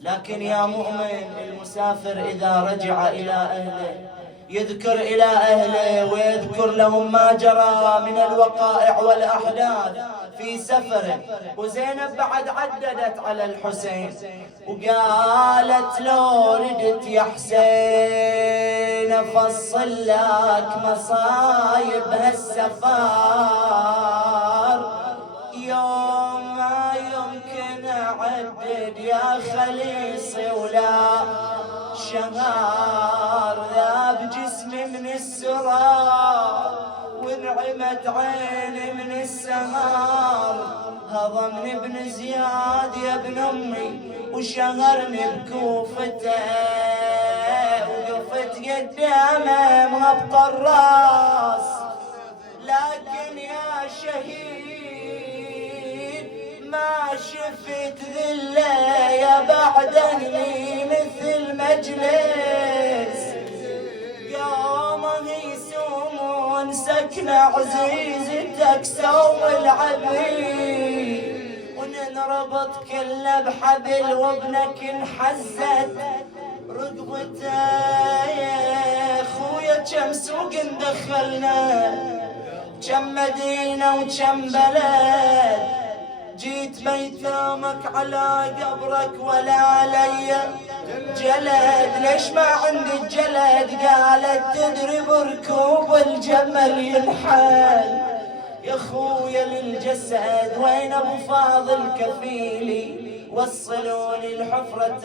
لكن يا مؤمن المسافر إذا رجع إلى أهله يذكر إلى أهله ويذكر لهم ما جرى من الوقائع والأحداث في سفره. وزينب بعد عددت على الحسين وقالت لو ردت يا حسين أفصل لك مصايب هالسفار، يوم ما يمكن أعدد يا خليصي ولا شهر، ذاب جسمي من السرار وانعمت عيني من السهار، هضمني ابن زياد يا ابن امي وشهرني بكوفته، وقفت قدامه مهبط الراس. لكن يا شهيد ما شفت ذله يا بعد اهلي مثل مجلس، قامه يسومون سكنه عزيزتك سوم العبيد، وننربط كله بحبل وابنك انحزت رقبته. يا خويا كم سوق ندخلنا، كم مدينة وكم بلد، جيت بيتامك على قبرك ولا علي جلد. ليش ما عندي الجلد؟ قالت تدري بركوب الجمل ينحل. يا خويا للجسد وين ابو فاضل كفيلي، وصلوني الحفرة